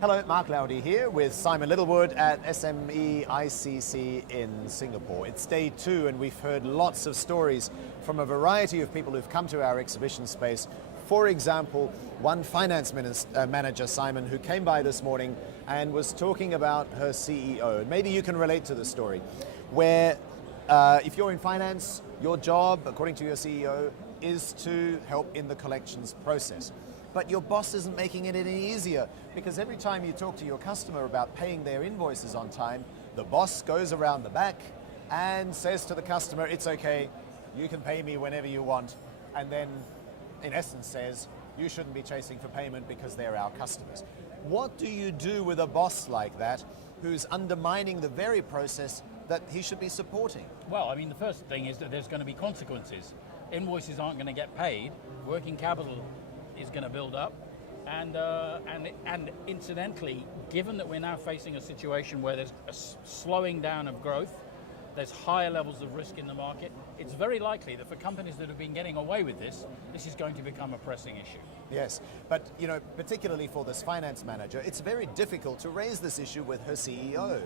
Hello, Mark Laudi here with Simon Littlewood at SMEICC in Singapore. It's day 2 and we've heard lots of stories from a variety of people who've come to our exhibition space. For example, one finance manager, Simon, who came by this morning and was talking about her CEO. Maybe you can relate to the story, where if you're in finance, your job, according to your CEO, is to help in the collections process. But your boss isn't making it any easier, because every time you talk to your customer about paying their invoices on time, the boss goes around the back and says to the customer, it's okay, you can pay me whenever you want, and then in essence says, you shouldn't be chasing for payment because they're our customers. What do you do with a boss like that who's undermining the very process that he should be supporting? Well, I mean, the first thing is that there's going to be consequences. Invoices aren't going to get paid, working capital is going to build up, and incidentally, given that we're now facing a situation where there's a slowing down of growth, there's higher levels of risk in the market, it's very likely that for companies that have been getting away with this, this is going to become a pressing issue. Yes, but you know, particularly for this finance manager, it's very difficult to raise this issue with her CEO.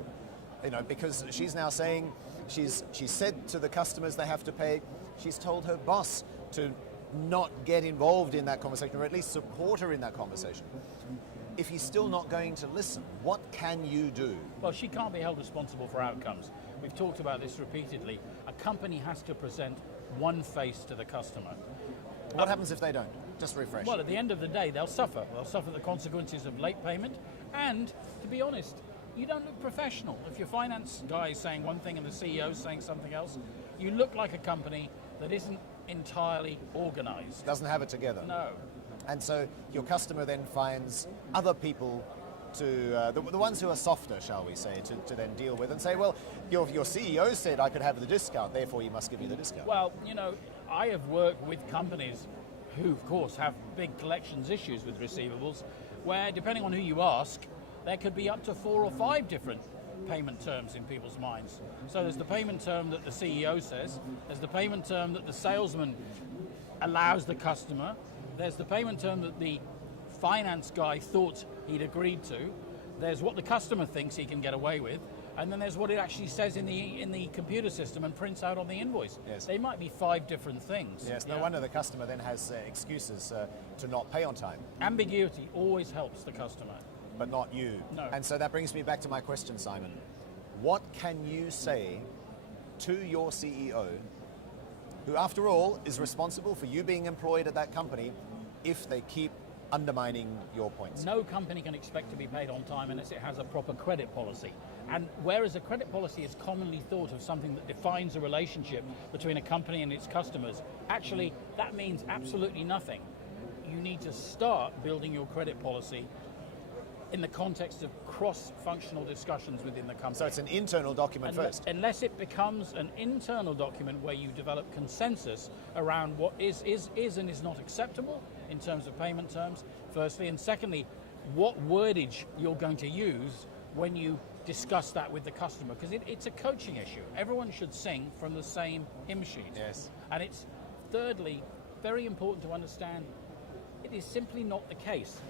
You know, because she's now saying, she's said to the customers they have to pay, she's told her boss to not get involved in that conversation, or at least support her in that conversation. If he's still not going to listen, what can you do? Well, she can't be held responsible for outcomes. We've talked about this repeatedly. A company has to present one face to the customer. What happens if they don't? Just refresh. Well, at the end of the day, they'll suffer. They'll suffer the consequences of late payment, and to be honest, you don't look professional. If your finance guy is saying one thing and the CEO is saying something else, you look like a company that isn't entirely organized. Doesn't have it together. No. And so your customer then finds other people to, the ones who are softer, shall we say, to then deal with and say, well, your CEO said I could have the discount, therefore you must give me the discount. Well, you know, I have worked with companies who, of course, have big collections issues with receivables, where depending on who you ask, there could be up to 4 or 5 different payment terms in people's minds. So there's the payment term that the CEO says, there's the payment term that the salesman allows the customer, there's the payment term that the finance guy thought he'd agreed to, there's what the customer thinks he can get away with, and then there's what it actually says in the computer system and prints out on the invoice. Yes. They might be 5 different things. Yes, no wonder the customer then has excuses to not pay on time. Ambiguity always helps the customer. But not you. No. And so that brings me back to my question, Simon. What can you say to your CEO, who after all is responsible for you being employed at that company, if they keep undermining your points? No company can expect to be paid on time unless it has a proper credit policy. And whereas a credit policy is commonly thought of something that defines a relationship between a company and its customers, actually that means absolutely nothing. You need to start building your credit policy in the context of cross-functional discussions within the company. So it's an internal document first? Unless it becomes an internal document where you develop consensus around what is and is not acceptable in terms of payment terms, firstly, and secondly, what wordage you're going to use when you discuss that with the customer, because it's a coaching issue. Everyone should sing from the same hymn sheet. Yes. And it's, thirdly, very important to understand it is simply not the case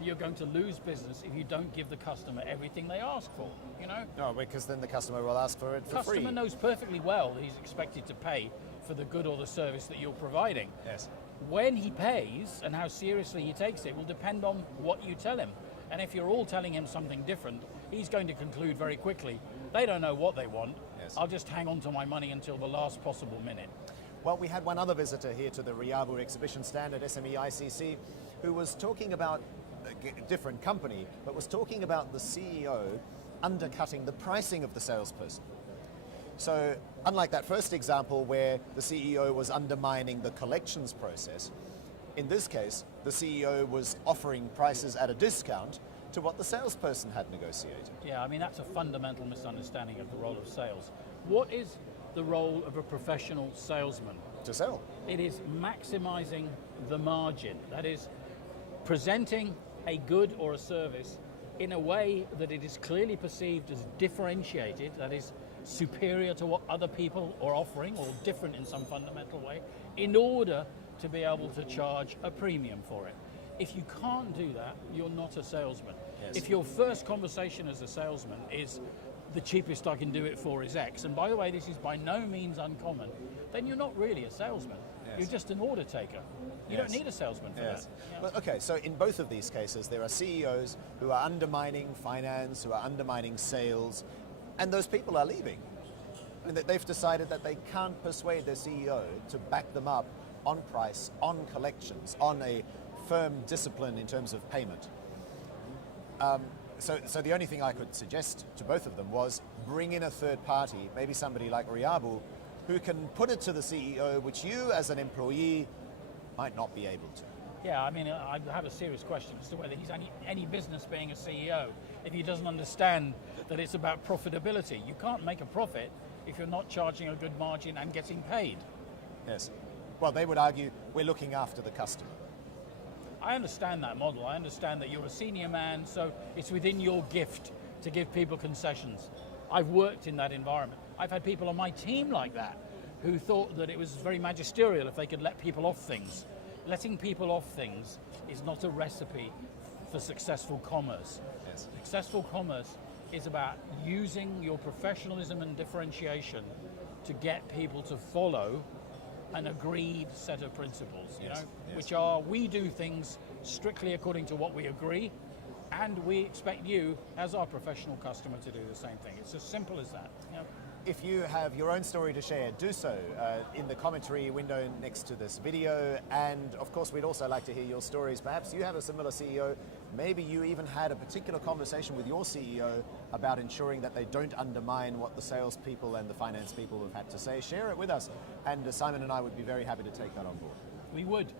you're going to lose business if you don't give the customer everything they ask for, you know? No, because then the customer will ask for it for free. The customer knows perfectly well that he's expected to pay for the good or the service that you're providing. Yes. When he pays and how seriously he takes it will depend on what you tell him. And if you're all telling him something different, he's going to conclude very quickly, they don't know what they want, Yes. I'll just hang on to my money until the last possible minute. Well, we had one other visitor here to the RIABU exhibition stand at SMEICC who was talking about a different company, but was talking about the CEO undercutting the pricing of the salesperson. So unlike that first example where the CEO was undermining the collections process, in this case, the CEO was offering prices at a discount to what the salesperson had negotiated. Yeah, I mean, that's a fundamental misunderstanding of the role of sales. What is the role of a professional salesman? To sell. It is maximizing the margin. That is, presenting a good or a service in a way that it is clearly perceived as differentiated, that is superior to what other people are offering or different in some fundamental way, in order to be able to charge a premium for it. If you can't do that, you're not a salesman. Yes. If your first conversation as a salesman is the cheapest I can do it for is X, and by the way, this is by no means uncommon, then you're not really a salesman. Yes. You're just an order taker. You Yes. don't need a salesman for Yes. that. Yeah. Well, okay, so in both of these cases, there are CEOs who are undermining finance, who are undermining sales, and those people are leaving. I mean, they've decided that they can't persuade their CEO to back them up on price, on collections, on a firm discipline in terms of payment. So the only thing I could suggest to both of them was bring in a third party, maybe somebody like RIABU, who can put it to the CEO, which you as an employee might not be able to. Yeah, I mean, I have a serious question as to whether he's any business being a CEO if he doesn't understand that it's about profitability. You can't make a profit if you're not charging a good margin and getting paid. Yes. Well, they would argue we're looking after the customer. I understand that model. I understand that you're a senior man, so it's within your gift to give people concessions. I've worked in that environment. I've had people on my team like that who thought that it was very magisterial if they could let people off things. Letting people off things is not a recipe for successful commerce. Yes. Successful commerce is about using your professionalism and differentiation to get people to follow an agreed set of principles, you Yes, know, yes. which are we do things strictly according to what we agree, and we expect you, as our professional customer, to do the same thing. It's as simple as that. You know? If you have your own story to share, do so in the commentary window next to this video. And of course, we'd also like to hear your stories. Perhaps you have a similar CEO. Maybe you even had a particular conversation with your CEO about ensuring that they don't undermine what the salespeople and the finance people have had to say. Share it with us. And Simon and I would be very happy to take that on board. We would.